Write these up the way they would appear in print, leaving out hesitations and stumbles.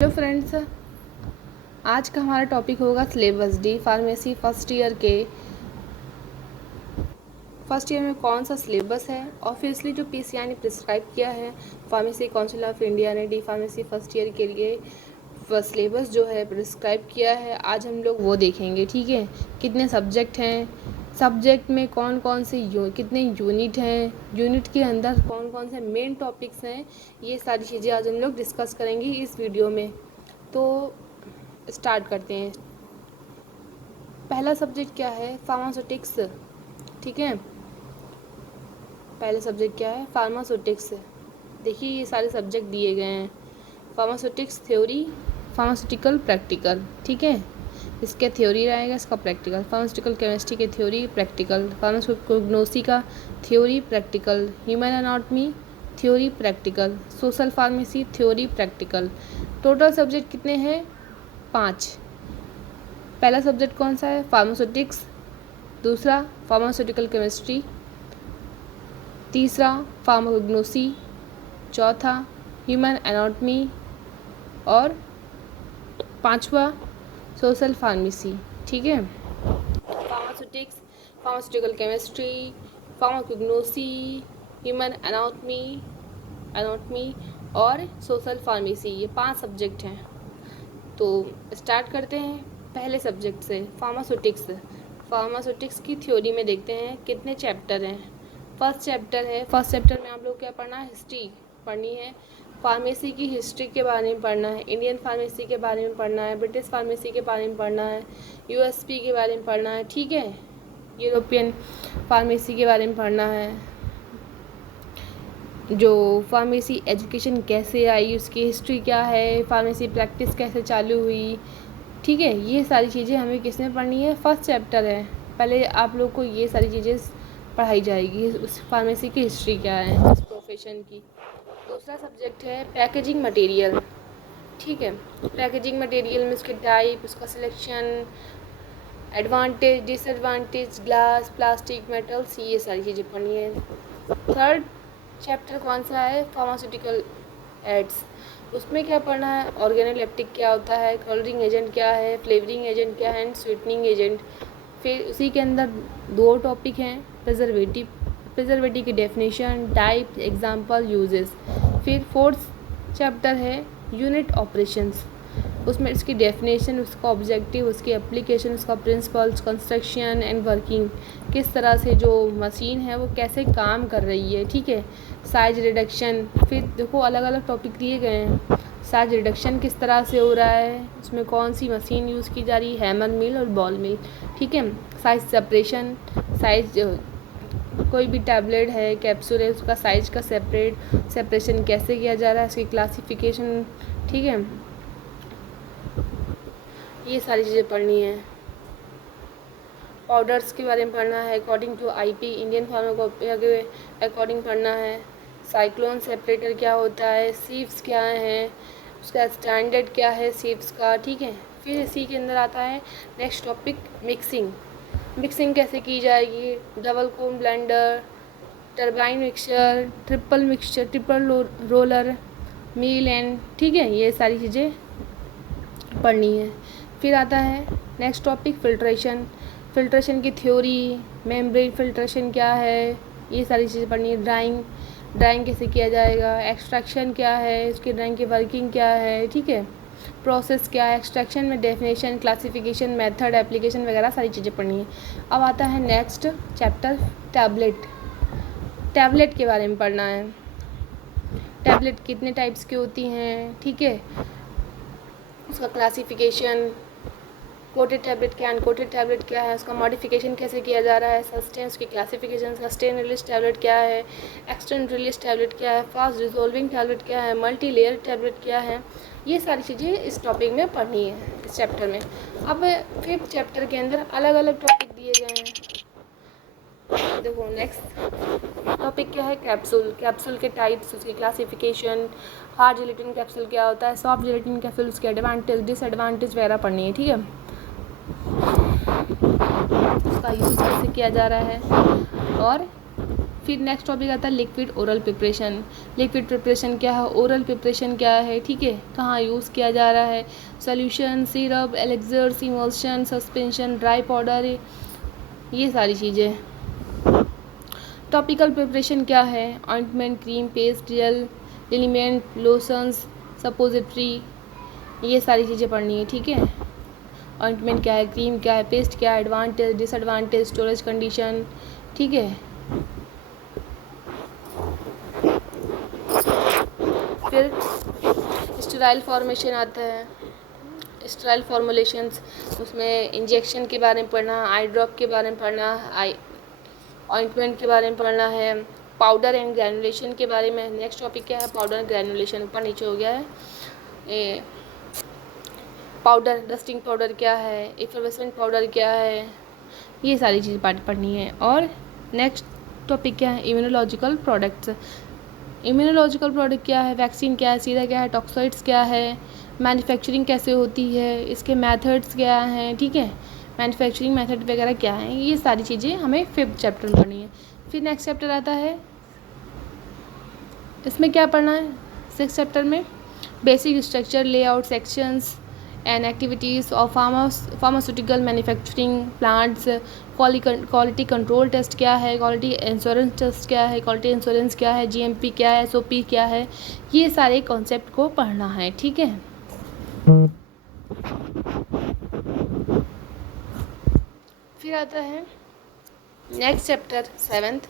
Hello friends, आज का हमारा टॉपिक होगा syllabus D pharmacy first year में कौन सा सिलेबस है। ऑब्वियसली जो पीसीआई ने प्रिस्क्राइब किया है, फार्मेसी काउंसिल ऑफ इंडिया ने डी फार्मेसी फर्स्ट ईयर के लिए सिलेबस जो है प्रिस्क्राइब किया है, आज हम लोग वो देखेंगे। ठीक है, कितने सब्जेक्ट हैं, सब्जेक्ट में कौन कौन से कितने यूनिट हैं, यूनिट के अंदर कौन कौन से मेन टॉपिक्स हैं, ये सारी चीज़ें आज हम लोग डिस्कस करेंगे इस वीडियो में। तो स्टार्ट करते हैं। पहला सब्जेक्ट क्या है? फार्मास्यूटिक्स। ठीक है, पहला सब्जेक्ट क्या है? फार्मास्यूटिक्स। देखिए ये सारे सब्जेक्ट दिए गए हैं। Pharmaceutics theory, pharmaceutical practical. ठीक है, इसके थ्योरी रहेगा, इसका प्रैक्टिकल। फार्मास्यूटिकल केमिस्ट्री के थ्योरी प्रैक्टिकल, फार्माकोग्नोसी का theory practical, human anatomy theory practical, social pharmacy theory practical. Total subject कितने हैं? 5। पहला सब्जेक्ट कौन सा है? फार्मास्यूटिक्स। दूसरा फार्मास्यूटिकल केमिस्ट्री। तीसरा फार्माकोग्नोसी। चौथा ह्यूमन एनाटॉमी। और पांचवा सोशल फार्मेसी। ठीक है, pharmaceutics, pharmaceutical chemistry, pharmacognosy, human anatomy और सोशल फार्मेसी, ये 5 सब्जेक्ट हैं। तो स्टार्ट करते हैं पहले सब्जेक्ट से, फार्मास्यूटिक्स। फार्मास्यूटिक्स की थ्योरी में देखते हैं कितने चैप्टर हैं। फर्स्ट चैप्टर है। फर्स्ट चैप्टर में आप लोग क्या पढ़ना है? हिस्ट्री पढ़नी है। फार्मेसी की हिस्ट्री के बारे में पढ़ना है, इंडियन फार्मेसी के बारे में पढ़ना है, ब्रिटिश फार्मेसी के बारे में पढ़ना है, यूएसपी के बारे में पढ़ना है। ठीक है, यूरोपियन फार्मेसी के बारे में पढ़ना है, जो फार्मेसी एजुकेशन कैसे आई, उसकी हिस्ट्री क्या है, फार्मेसी प्रैक्टिस कैसे चालू हुई। ठीक है, ये सारी चीज़ें हमें किसमें पढ़नी है? फर्स्ट चैप्टर है, पहले आप लोग को ये सारी चीज़ें पढ़ाई जाएगी, उस फार्मेसी की हिस्ट्री क्या है, उस प्रोफेशन की। दूसरा सब्जेक्ट है पैकेजिंग मटेरियल। ठीक है, पैकेजिंग मटेरियल में उसके टाइप, उसका selection, advantage disadvantage, glass, plastic, metals, ये सारी चीज़ें पढ़नी है। थर्ड चैप्टर कौन सा है? Pharmaceutical ads. उसमें क्या पढ़ना है? ऑर्गेनोलेप्टिक क्या होता है, कलरिंग एजेंट क्या है, फ्लेवरिंग एजेंट क्या है, एंड स्वीटनिंग एजेंट। फिर उसी के अंदर 2 टॉपिक हैं, प्रिजर्वेटिव की डेफिनेशन, टाइप, एग्जांपल, यूजेस। फिर फोर्थ चैप्टर है यूनिट ऑपरेशंस। उसमें इसकी डेफिनेशन, उसका ऑब्जेक्टिव, उसकी एप्लीकेशन, उसका प्रिंसिपल्स, कंस्ट्रक्शन एंड वर्किंग, किस तरह से जो मशीन है वो कैसे काम कर रही है। ठीक है, साइज रिडक्शन। फिर देखो अलग अलग टॉपिक दिए गए हैं। साइज रिडक्शन किस तरह से हो रहा है, उसमें कौन सी मशीन यूज़ की जा रही है, हैमर मिल और बॉल मिल। ठीक है, साइज सेपरेशन, साइज कोई भी टैबलेट है, कैप्सूल है, उसका साइज का सेपरेशन कैसे किया जा रहा है, उसकी क्लासिफिकेशन। ठीक है, ये सारी चीज़ें पढ़नी है। पाउडर्स के बारे में पढ़ना है, according to IP Indian pharmacopoeia के अकॉर्डिंग पढ़ना है। साइक्लोन सेपरेटर क्या होता है, सीव्स क्या हैं, उसका स्टैंडर्ड क्या है सीव्स का। ठीक है, फिर इसी के अंदर आता है नेक्स्ट टॉपिक, मिक्सिंग। मिक्सिंग कैसे की जाएगी, double cone blender, turbine mixture, triple roller, mill and. ठीक है, ये सारी चीज़ें पढ़नी है। फिर आता है नेक्स्ट टॉपिक, फिल्ट्रेशन। फिल्ट्रेशन की थ्योरी, मेम्ब्रेन फिल्ट्रेशन क्या है, ये सारी चीज़ें पढ़नी है। ड्राइंग कैसे किया जाएगा, एक्सट्रैक्शन क्या है, उसकी ड्राइंग की वर्किंग क्या है। ठीक है, प्रोसेस क्या है, एक्सट्रैक्शन में डेफिनेशन, क्लासिफिकेशन, मेथड, एप्लीकेशन वगैरह सारी चीज़ें पढ़नी है। अब आता है नेक्स्ट चैप्टर, टैबलेट के बारे में पढ़ना है। टैबलेट कितने टाइप्स की होती हैं। ठीक है, उसका क्लासिफिकेशन, कोटेड टैबलेट क्या है, अनकोटेड टैबलेट क्या है, उसका मॉडिफिकेशन कैसे किया जा रहा है, सस्टेन, उसकी क्लासिफिकेशन, सस्टेन रिलीज टैबलेट क्या है, एक्सटेंड रिलीज टैबलेट क्या है, फास्ट डिजोल्विंग टैबलेट क्या है, मल्टी लेयर टैबलेट क्या है। ये सारी चीज़ें इस टॉपिक में पढ़नी है, इस चैप्टर में। अब फिफ्थ चैप्टर के अंदर अलग अलग टॉपिक दिए गए हैं। देखो नेक्स्ट टॉपिक क्या है, कैप्सूल के टाइप्स, उसकी क्लासिफिकेशन, हार्ड जेलेटिन कैप्सूल क्या होता है, सॉफ्ट जेलेटिन कैप्सूल, उसके एडवांटेज डिसएडवांटेज वगैरह पढ़नी है। ठीक है, उसका यूज़ कैसे किया जा रहा है, और फिर नेक्स्ट टॉपिक आता है liquid oral preparation. Liquid preparation क्या है, ओरल प्रिपरेशन क्या है, ठीक है, कहाँ यूज़ किया जा रहा है, solution, syrup, elixirs, emulsion, suspension, dry powder, ये सारी चीज़ें। टॉपिकल प्रिपरेशन क्या है, ointment, cream, paste, gel, liniment, lotions, suppository, ये सारी चीज़ें पढ़नी है, ठीक है। ऑइंटमेंट क्या है, क्रीम क्या है, पेस्ट क्या है, एडवांटेज, डिसएडवांटेज, स्टोरेज कंडीशन, ठीक है। फिर स्टेराइल फॉर्मेशन आता है, स्टेराइल फॉर्मुलेशंस, उसमें इंजेक्शन के बारे में पढ़ना, आई ड्रॉप के बारे में पढ़ना, आई ऑइंटमेंट के बारे में पढ़ना है, पाउडर एंड ग्रैनुलेशन के बारे में। नेक्स्ट टॉपिक क्या है, पाउडर एंड ग्रैनुलेशन, ऊपर नीचे हो गया है। पाउडर, डस्टिंग पाउडर क्या है, एफरवेसेंट पाउडर क्या है, ये सारी चीज़ें पढ़नी है। और नेक्स्ट टॉपिक क्या है, इम्यूनोलॉजिकल प्रोडक्ट्स। इम्यूनोलॉजिकल प्रोडक्ट क्या है, वैक्सीन क्या है, सीरा क्या है, टॉक्साइड्स क्या है, मैन्युफैक्चरिंग कैसे होती है, इसके मेथड्स क्या हैं, ठीक है, मैन्युफैक्चरिंग मेथड वगैरह क्या है, ये सारी चीज़ें हमें 5th चैप्टर में पढ़नी है। फिर नेक्स्ट चैप्टर आता है, इसमें क्या पढ़ना है 6th चैप्टर में, basic structure, layout, sections and activities of pharmaceutical manufacturing plants, quality control test क्या है, क्वालिटी इंश्योरेंस टेस्ट क्या है, क्वालिटी इंश्योरेंस क्या है, जीएमपी क्या है, एसओपी क्या है, ये सारे कॉन्सेप्ट को पढ़ना है, ठीक है। फिर आता है नेक्स्ट चैप्टर 7th,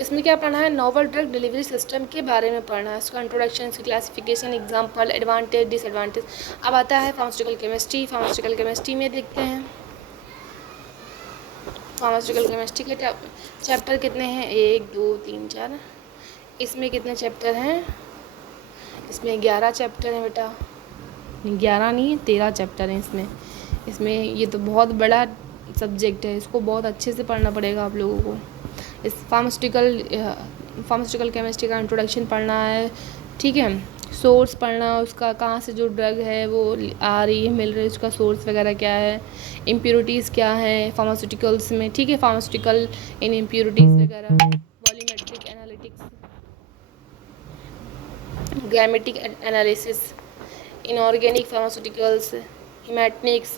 इसमें क्या पढ़ना है, नोवल ड्रग डिलीवरी सिस्टम के बारे में पढ़ना है, उसका इंट्रोडक्शन, उसकी क्लासिफिकेशन, एग्जांपल, एडवांटेज, डिसएडवांटेज। अब आता है फार्मास्यूटिकल केमिस्ट्री। फार्मास्यूटिकल केमिस्ट्री में देखते हैं फार्मास्यूटिकल केमिस्ट्री के चैप्टर कितने हैं, 1 2 3 4, इसमें कितने चैप्टर हैं, इसमें 11 चैप्टर हैं बेटा, 11 नहीं 13 चैप्टर हैं इसमें ये तो बहुत बड़ा सब्जेक्ट है, इसको बहुत अच्छे से पढ़ना पड़ेगा आप लोगों को। इस फार्मास्यूटिकल केमिस्ट्री का इंट्रोडक्शन पढ़ना है, ठीक है, सोर्स पढ़ना, उसका कहाँ से जो ड्रग है वो आ रही है, मिल रही है, उसका सोर्स वगैरह क्या है, इम्प्योरिटीज़ क्या है फार्मास्यूटिकल्स में, ठीक है, फार्मास्यूटिकल इन इम्प्योरिटीज़ वगैरह, volumetric analytics, gravimetric analysis, inorganic pharmaceuticals, haematinics,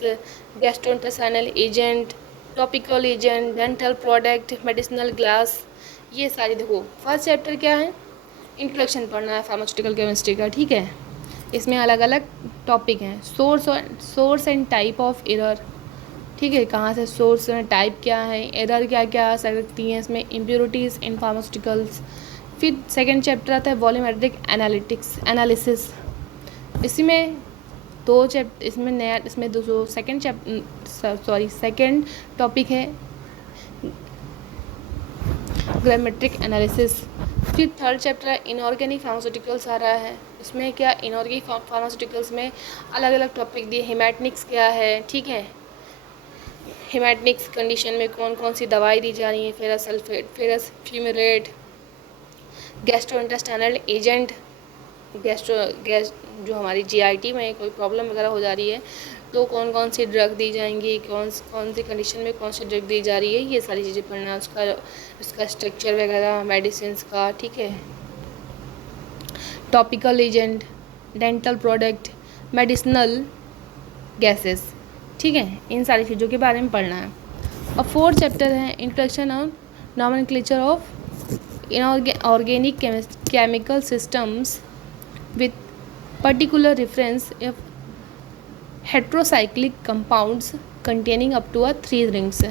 gastrointestinal agent, topical agent, dental product, medicinal glass, ये सारी। देखो फर्स्ट चैप्टर क्या है, इंट्रोडक्शन पढ़ना है फार्मास्यूटिकल केमिस्ट्री का, ठीक है, इसमें अलग अलग टॉपिक हैं, source and type of error, ठीक है, कहाँ से सोर्स एंड टाइप क्या है, एरर क्या क्या आ सकती हैं इसमें, इम्प्योरिटीज़ इन फार्मास्यूटिकल्स। फिर सेकेंड चैप्टर आता है वॉल्यूमेट्रिक एनालिसिस, इसमें सेकेंड टॉपिक है ग्रामेट्रिक एनालिसिस। फिर थर्ड चैप्टर है इनऑर्गेनिक फार्मास्यूटिकल्स आ रहा है, इसमें क्या इनऑर्गेनिक फार्मास्यूटिकल्स में अलग अलग टॉपिक दिए, हेमेटनिक्स क्या है, ठीक है, हेमेटनिक्स कंडीशन में कौन कौन सी दवाई दी जा रही है, ferrous sulphate, ferrous fumarate, gastrointestinal agent, gas जो हमारी जीआईटी में कोई प्रॉब्लम वगैरह हो जा रही है तो कौन कौन सी ड्रग दी जाएंगी, कौन सी कंडीशन में कौन सी ड्रग दी जा रही है, ये सारी चीज़ें पढ़ना है, उसका स्ट्रक्चर वगैरह मेडिसिन का, ठीक है, topical agent, dental product, medicinal gases, ठीक है, इन सारी चीज़ों के बारे में पढ़ना है। और फोर्थ चैप्टर है introduction of nomenclature of inorganic chemical systems with particular reference if heterocyclic compounds containing up to 3 rings।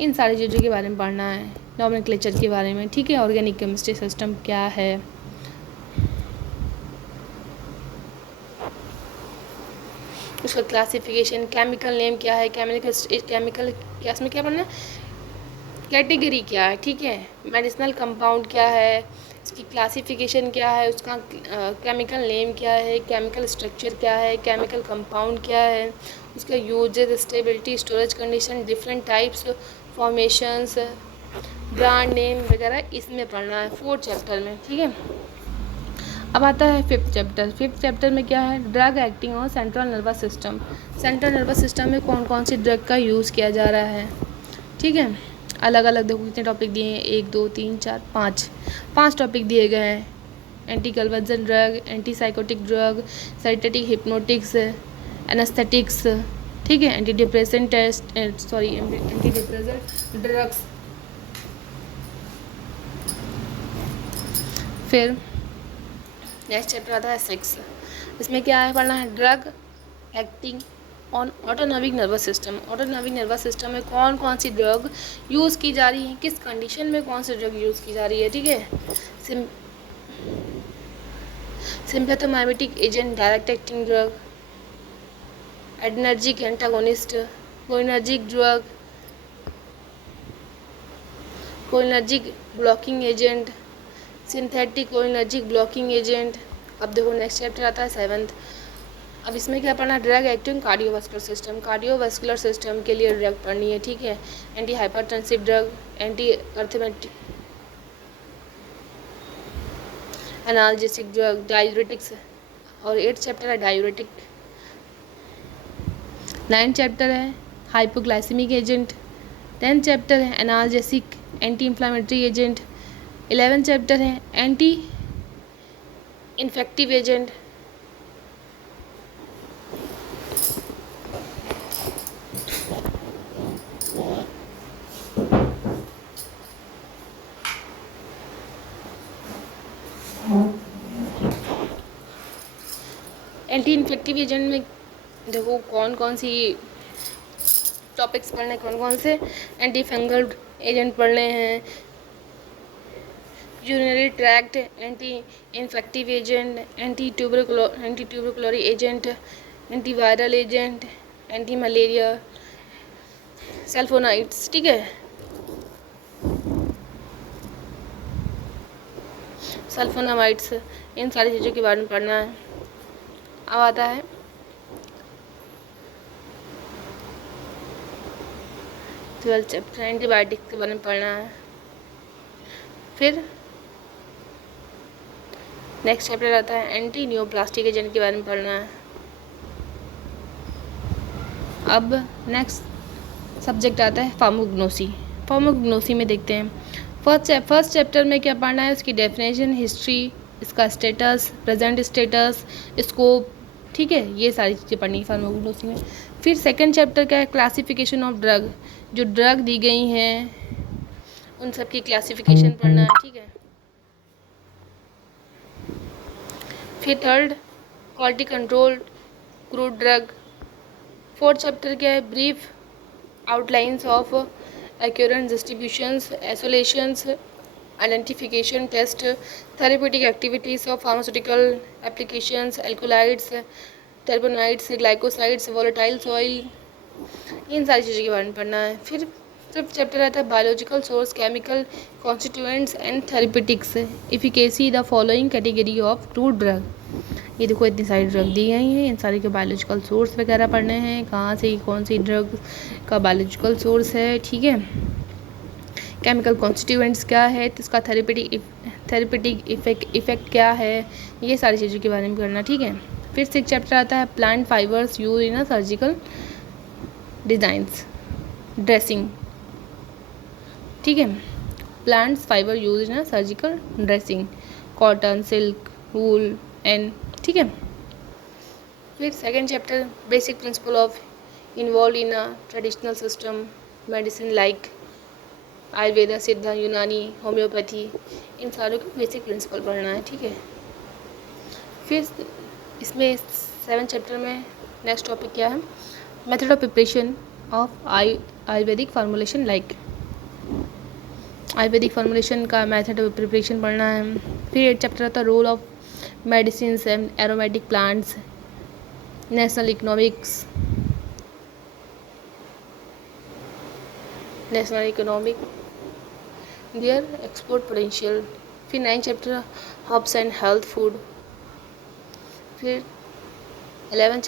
इन सारी चीज़ों के बारे में पढ़ना है, नॉमेनक्लेचर के बारे में, ठीक है, ऑर्गेनिक केमिस्ट्री सिस्टम क्या है, उसका क्लासिफिकेशन, केमिकल नेम क्या है, केमिकल क्या इसमें क्या पढ़ना है, कैटेगरी क्या है, ठीक है, मेडिसिनल कंपाउंड क्या है, इसकी क्लासिफिकेशन क्या है, उसका केमिकल नेम क्या है, केमिकल स्ट्रक्चर क्या है, केमिकल कंपाउंड क्या है, उसका uses, stability, storage condition, different types, formations, brand name वगैरह इसमें पढ़ना है 4th चैप्टर में, ठीक है। अब आता है 5th चैप्टर। 5th चैप्टर में क्या है, drug acting on central nervous system. Central nervous system में कौन कौन सी ड्रग का यूज़ किया जा रहा है, ठीक है, अलग अलग देखो कितने टॉपिक दिए हैं, 1 2 3 4 5 टॉपिक दिए गए हैं। Anti conversion drug, anti psychotic drug, sedative hypnotics, anaesthetics, ठीक है, anti depression test, sorry anti depression drugs. फिर नेक्स्ट चैप्टर आता है 6। इसमें क्या है पढ़ना है, drug acting on autonomic nervous system. Autonomic nervous system में कौन कौन सी ड्रग यूज़ की जा रही है, किस कंडीशन में कौन सी ड्रग यूज़ की जा रही है, ठीक है। Sympathomimetic agent, direct acting drug, adrenergic antagonist, cholinergic drug, cholinergic blocking agent, synthetic cholinergic blocking agent. अब देखो नेक्स्ट चैप्टर आता है 7th। अब इसमें क्या पढ़ना, drug acting cardiovascular system. Cardiovascular system के लिए ड्रग पढ़नी है, ठीक है। Anti hypertensive drug, anti arrhythmic, analgesic drug, diuretics. और 8th चैप्टर है डायूरेटिक। 9th चैप्टर है हाइपोग्लाइसेमिक एजेंट। 10th चैप्टर है analgesic anti inflammatory agent. 11th chapter है anti infective agent. Anti infective agent में देखो कौन कौन सी टॉपिक्स पढ़ने, कौन कौन से एंटी फंगल एजेंट पढ़ने हैं, urinary tract anti infective agent, anti tubercular agent, anti viral agent, anti malaria, sulphonides, ठीक है, सल्फोनामाइड्स, इन सारी चीज़ों के बारे में पढ़ना है। अब आता है 12th चैप्टर, एंटीबायोटिक्स के बारे में पढ़ना है। फिर नेक्स्ट चैप्टर आता है एंटी न्यूप्लास्टिक एजेंट के बारे में पढ़ना है। अब नेक्स्ट सब्जेक्ट आता है फार्माकोग्नोसी। फार्माकोग्नोसी में देखते हैं फर्स्ट चैप्टर में क्या पढ़ना है, उसकी डेफिनेशन, हिस्ट्री, इसका स्टेटस, प्रेजेंट स्टेटस, स्कोप, ठीक है, ये सारी चीज़ें पढ़नी है फार्माकोग्नोसी में। फिर सेकंड चैप्टर क्या है, क्लासिफिकेशन ऑफ ड्रग, जो ड्रग दी गई हैं उन सब की क्लासिफिकेशन पढ़ना है, ठीक है। फिर third quality control crude drug. Fourth chapter क्या है, brief outlines of occurrence distributions, isolations, identification test, therapeutic activities of pharmaceutical applications, alkaloids, terpenoids, glycosides, volatile oil, इन सारी चीज़ों के बारे में पढ़ना है। फिर चैप्टर आता है biological source, chemical constituents and therapeutics, efficacy the following category of crude drug. ये देखो इतनी सारी ड्रग दी गई हैं, इन सारी के बायोलॉजिकल सोर्स वगैरह पढ़ने हैं, कहाँ से कौन सी ड्रग का बायोलॉजिकल सोर्स है, ठीक है। केमिकल कॉन्स्टिट्यूएंट्स क्या है, तो इसका थेरेपेटिक इफेक्ट क्या है, ये सारी चीज़ों के बारे में करना, ठीक है। फिर 6th चैप्टर आता है plant fibres use in a surgical designs dressing, ठीक है, plants fibre use in a surgical dressing, cotton, silk, wool and, ठीक है। फिर second chapter basic principle of involve in a traditional system medicine like Ayurveda, सिद्धा, यूनानी, homeopathy, इन सारों के basic principle पढ़ना है, ठीक है। फिर इसमें 7th चैप्टर में नेक्स्ट टॉपिक क्या है, method of preparation of ayurvedic formulation, like ayurvedic formulation का मेथड ऑफ प्रिपरेशन पढ़ना है। फिर 8th चैप्टर आता है role of medicine and aromatic plants, national economic, their export potential. फिर 9th chapter herbs and health food. फिर 10th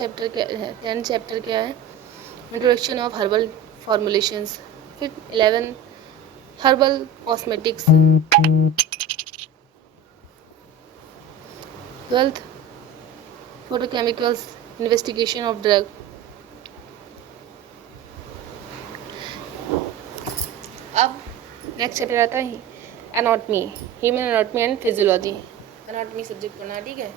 चैप्टर क्या है, इंट्रोडक्शन ऑफ हर्बल फॉर्मुलेशंस। फिर 11 herbal cosmetics. 12th photochemicals, investigation of drug. अब next chapter आता है anatomy, human anatomy and physiology. Anatomy subject पढ़ना, ठीक है।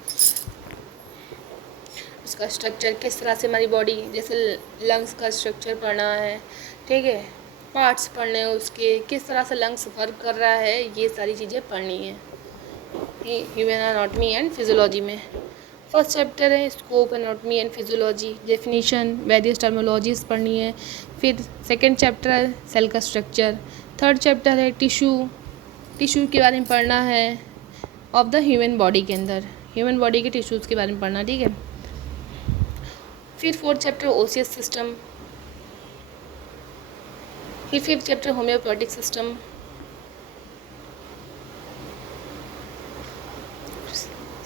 उसका स्ट्रक्चर, किस तरह से हमारी बॉडी, जैसे लंग्स का स्ट्रक्चर पढ़ना है, ठीक है। पार्ट्स पढ़ने हैं उसके, किस तरह से लंग्स वर्क कर रहा है, ये सारी चीज़ें पढ़नी है ह्यूमन एनाटमी एंड फिजियोलॉजी में। फर्स्ट चैप्टर है scope, anatomy and physiology, definition, various terminologies पढ़नी है। फिर सेकंड चैप्टर है सेल का स्ट्रक्चर। थर्ड चैप्टर है टिश्यू के बारे में पढ़ना है ऑफ द ह्यूमन बॉडी के अंदर, ह्यूमन बॉडी के टिश्यूज़ के बारे में पढ़ना, ठीक है। फिर फोर्थ चैप्टर ओसियस सिस्टम। फिर fifth chapter homeopathic system.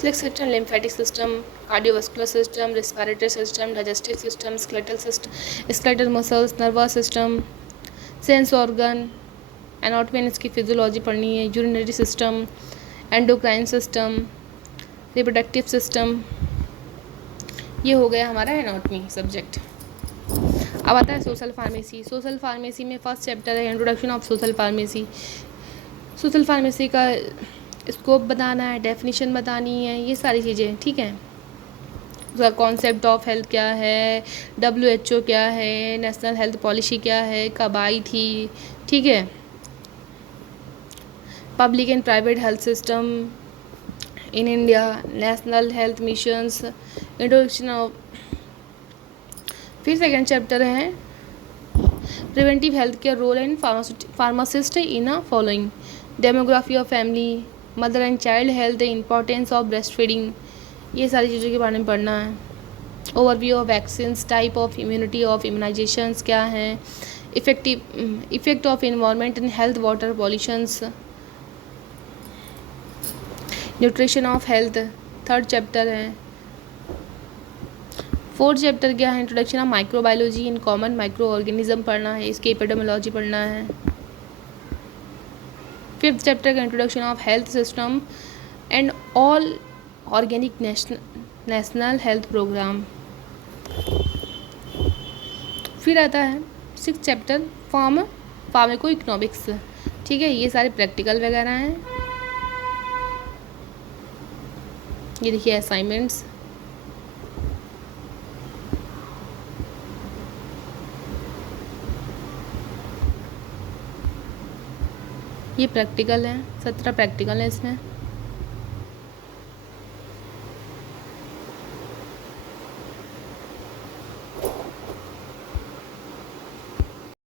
Six system lymphatic system, cardiovascular system, respiratory system, digestive system, skeletal muscles, nervous system, sense organ, anatomy and इसकी फिजियोलॉजी पढ़नी है। Urinary system, endocrine system, reproductive system, ये हो गया हमारा anatomy subject. अब आता है सोशल फार्मेसी। सोशल फार्मेसी में फर्स्ट चैप्टर है introduction of social pharmacy. Social pharmacy का स्कोप बताना है, डेफिनेशन बतानी है, ये सारी चीज़ें, ठीक है। उसका कॉन्सेप्ट ऑफ हेल्थ क्या है, WHO क्या है, नेशनल हेल्थ पॉलिसी क्या है, कब आई थी, ठीक है। Public and private health system in India, national health missions, introduction of. फिर सेकेंड चैप्टर है preventive health care role and pharmacist in a following, demography of family, mother and child health, importance of breast feeding, ये सारी चीज़ों के बारे में पढ़ना है। Overview of vaccines, type of immunity of immunisations क्या हैं, effect of environment in health, water pollutions, nutrition of health, third chapter है। फोर्थ चैप्टर क्या है, introduction of microbiology in common microorganism पढ़ना है, इसकी एपिडेमियोलॉजी पढ़ना है। फिफ्थ चैप्टर का introduction of health system and all organic national health programme. फिर आता है सिक्स चैप्टर फार्मेको इकोनॉमिक्स, ठीक है। ये सारे प्रैक्टिकल वगैरह हैं, ये देखिए असाइनमेंट्स, ये प्रैक्टिकल है, 17 प्रैक्टिकल है इसमें।